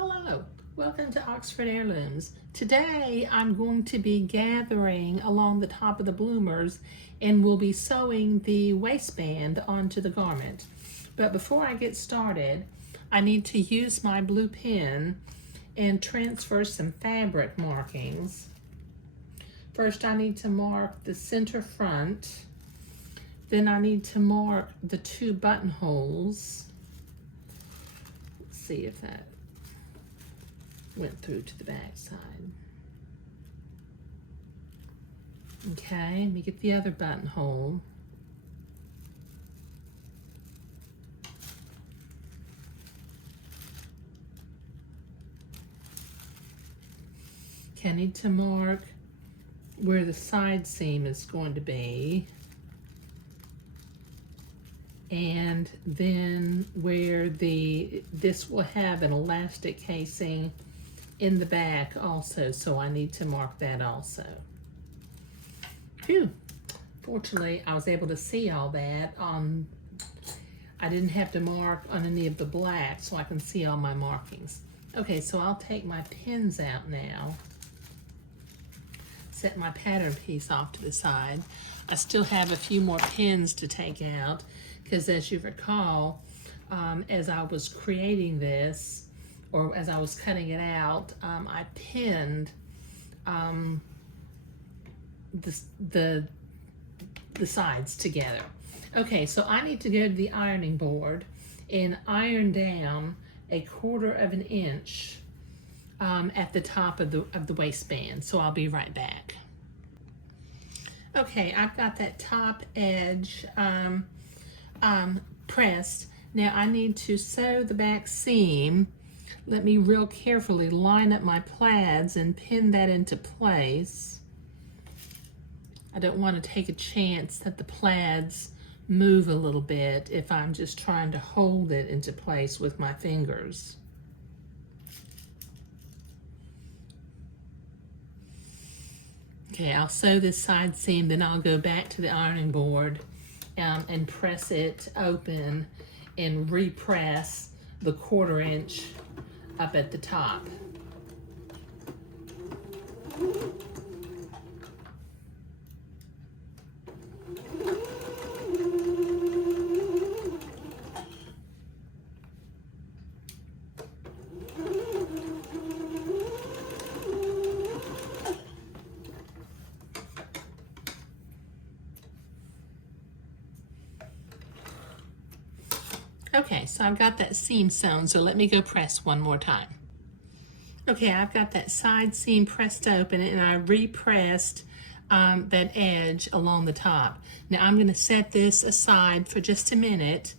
Hello, welcome to Oxford Heirlooms. Today I'm going to be gathering along the top of the bloomers and we'll be sewing the waistband onto the garment. But before I get started, I need to use my blue pen and transfer some fabric markings. First I need to mark the center front, then I need to mark the two buttonholes. Let's see if that went through to the back side. Okay, let me get the other buttonhole. Okay, I need to mark where the side seam is going to be, and then where this will have an elastic casing in the back also, so I need to mark that also. Phew. Fortunately, I was able to see all that I didn't have to mark on any of the black, so I can see all my markings. Okay, so I'll take my pins out now. Set my pattern piece off to the side. I still have a few more pins to take out, because as you recall, as I was creating this, or as I was cutting it out, I pinned the sides together. Okay, so I need to go to the ironing board and iron down 1/4 inch at the top of the waistband. So I'll be right back. Okay, I've got that top edge pressed. Now I need to sew the back seam. Let me real carefully line up my plaids and pin that into place. I don't want to take a chance that the plaids move a little bit if I'm just trying to hold it into place with my fingers. Okay, I'll sew this side seam, then I'll go back to the ironing board and press it open and repress the 1/4 inch up at the top. Okay, so I've got that seam sewn, so let me go press one more time. Okay, I've got that side seam pressed open and I repressed that edge along the top. Now I'm going to set this aside for just a minute,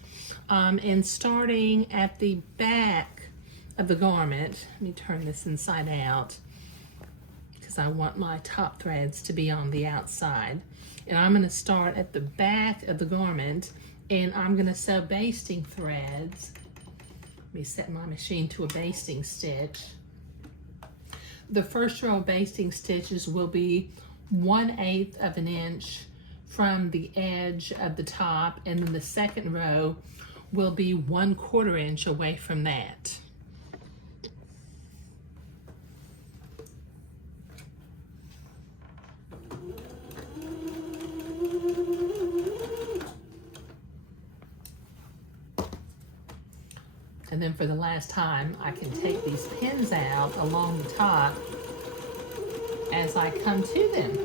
and starting at the back of the garment, let me turn this inside out because I want my top threads to be on the outside. And I'm going to start at the back of the garment and I'm going to sew basting threads. Let me set my machine to a basting stitch. The first row of basting stitches will be 1/8 inch from the edge of the top, and then the second row will be 1/4 inch away from that. And then for the last time, I can take these pins out along the top as I come to them.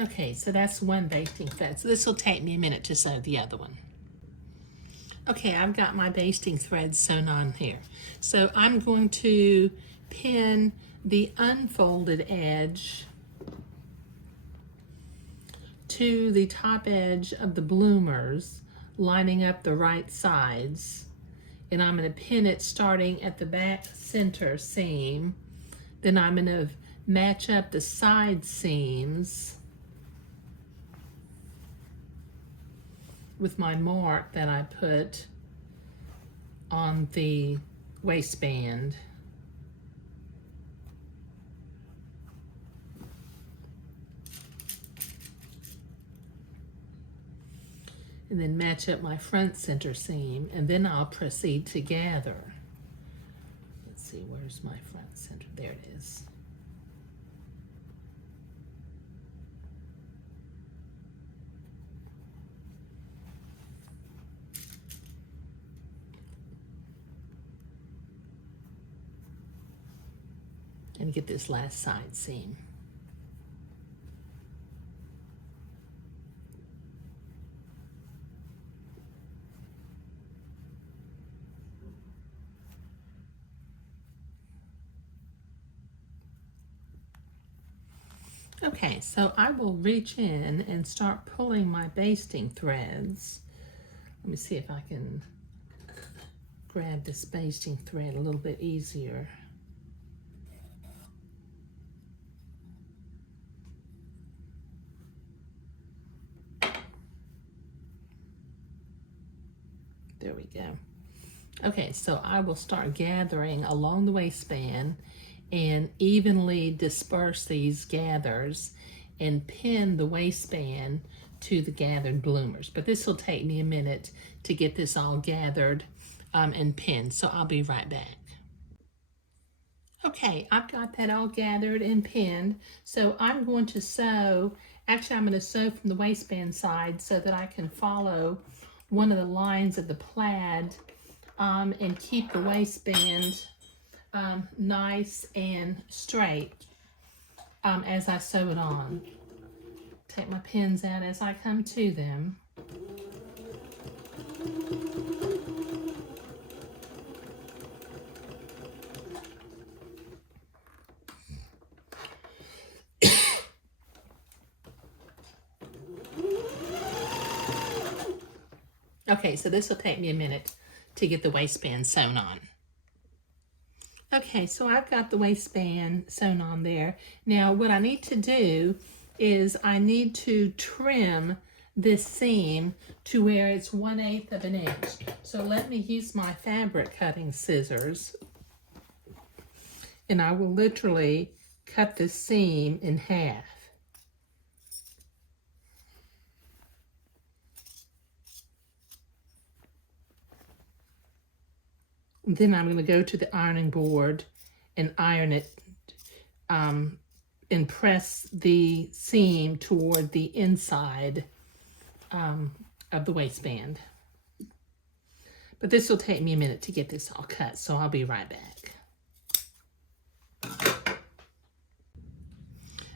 Okay, so that's one basting thread. So this will take me a minute to sew the other one. Okay, I've got my basting thread sewn on here. So I'm going to pin the unfolded edge to the top edge of the bloomers, lining up the right sides. And I'm going to pin it starting at the back center seam. Then I'm going to match up the side seams with my mark that I put on the waistband. And then match up my front center seam, and then I'll proceed to gather. Let's see, where's my front center? There it is. And get this last side seam. Okay, so I will reach in and start pulling my basting threads. Let me see if I can grab this basting thread a little bit easier. There we go. Okay, so I will start gathering along the waistband and evenly disperse these gathers and pin the waistband to the gathered bloomers. But this will take me a minute to get this all gathered and pinned, so I'll be right back. Okay, I've got that all gathered and pinned, so I'm going to sew. Actually, I'm going to sew from the waistband side so that I can follow one of the lines of the plaid and keep the waistband nice and straight as I sew it on. Take my pins out as I come to them. Okay, so this will take me a minute to get the waistband sewn on. Okay, so I've got the waistband sewn on there. Now what I need to do is I need to trim this seam to where it's 1/8 of an inch. So let me use my fabric cutting scissors, and I will literally cut this seam in half. And then I'm going to go to the ironing board and iron it and press the seam toward the inside of the waistband. But this will take me a minute to get this all cut, so I'll be right back.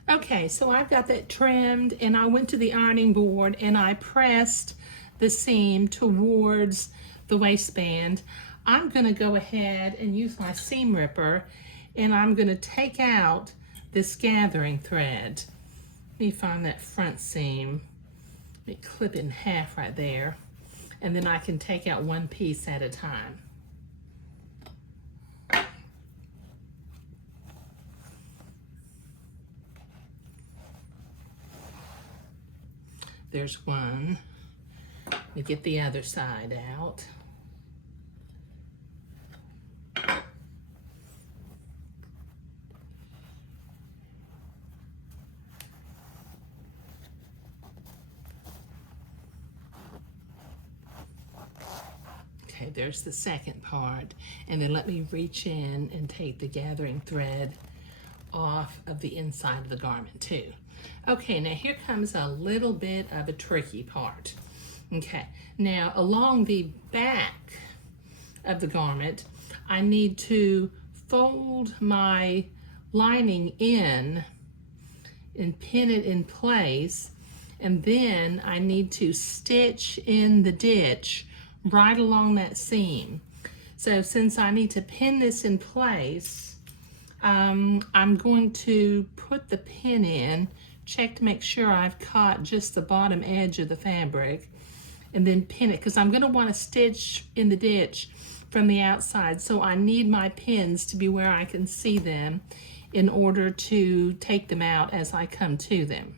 Okay, so I've got that trimmed, and I went to the ironing board and I pressed the seam towards the waistband. I'm going to go ahead and use my seam ripper, and I'm going to take out this gathering thread. Let me find that front seam. Let me clip it in half right there, and then I can take out one piece at a time. There's one. Let me get the other side out. Okay, there's the second part. And then let me reach in and take the gathering thread off of the inside of the garment too. Okay, now here comes a little bit of a tricky part. Okay, now along the back of the garment, I need to fold my lining in and pin it in place. And then I need to stitch in the ditch right along that seam. So since I need to pin this in place, I'm going to put the pin in, check to make sure I've caught just the bottom edge of the fabric, and then pin it, because I'm going to want to stitch in the ditch from the outside. So I need my pins to be where I can see them in order to take them out as I come to them.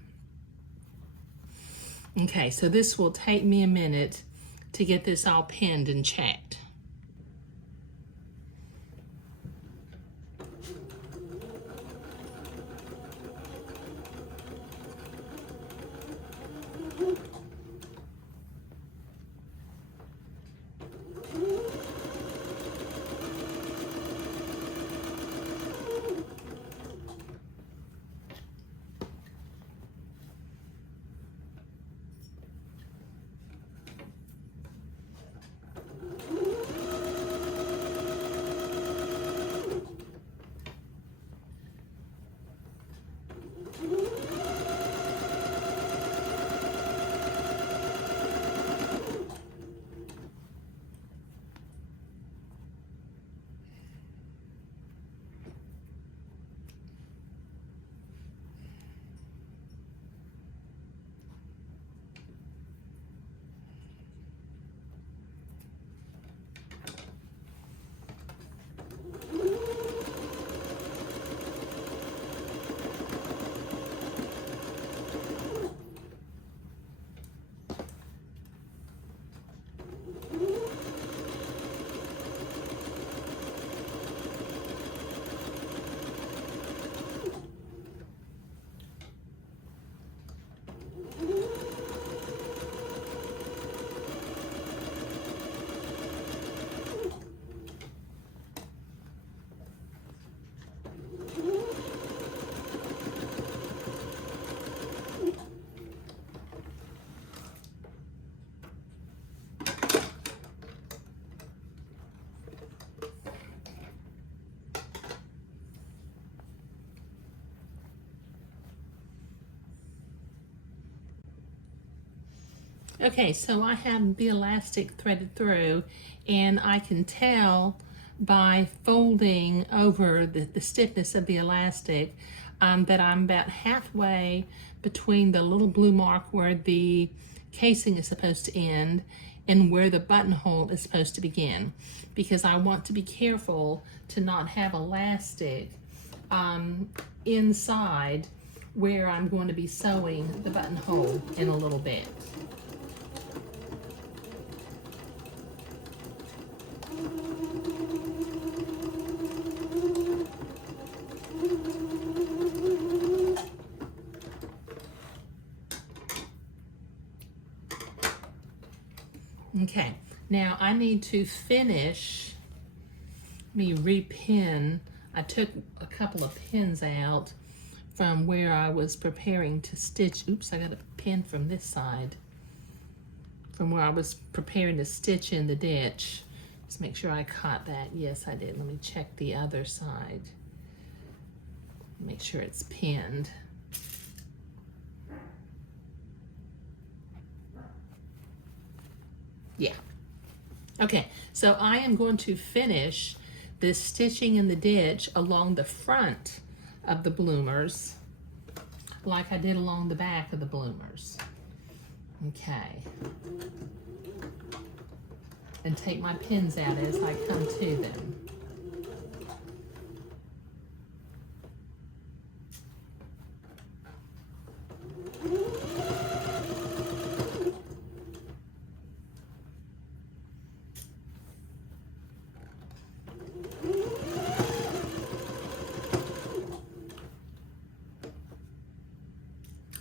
Okay, so this will take me a minute to get this all pinned and checked. Okay, so I have the elastic threaded through, and I can tell by folding over the stiffness of the elastic that I'm about halfway between the little blue mark where the casing is supposed to end and where the buttonhole is supposed to begin, because I want to be careful to not have elastic inside where I'm going to be sewing the buttonhole in a little bit. Okay, now I need to finish me repin. I took a couple of pins out from where I was preparing to stitch. Oops, I got a pin from this side. From where I was preparing to stitch in the ditch. Just make sure I caught that. Yes, I did. Let me check the other side. Make sure it's pinned. Yeah. Okay, so I am going to finish this stitching in the ditch along the front of the bloomers, like I did along the back of the bloomers. Okay. And take my pins out as I come to them.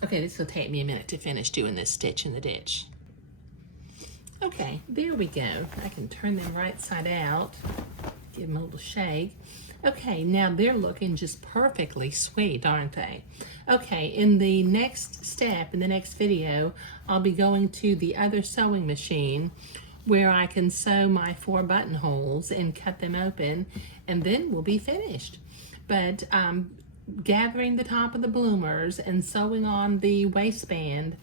Okay, this will take me a minute to finish doing this stitch in the ditch. Okay, there we go. I can turn them right side out, give them a little shake. Okay, now they're looking just perfectly sweet, aren't they? Okay, in the next step, in the next video, I'll be going to the other sewing machine where I can sew my 4 buttonholes and cut them open, and then we'll be finished. But gathering the top of the bloomers and sewing on the waistband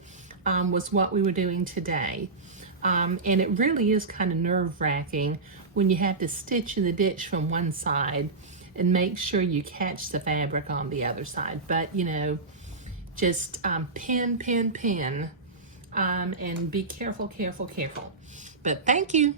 was what we were doing today. And it really is kind of nerve-wracking when you have to stitch in the ditch from one side and make sure you catch the fabric on the other side. But, you know, just pin, and be careful, careful, careful. But thank you.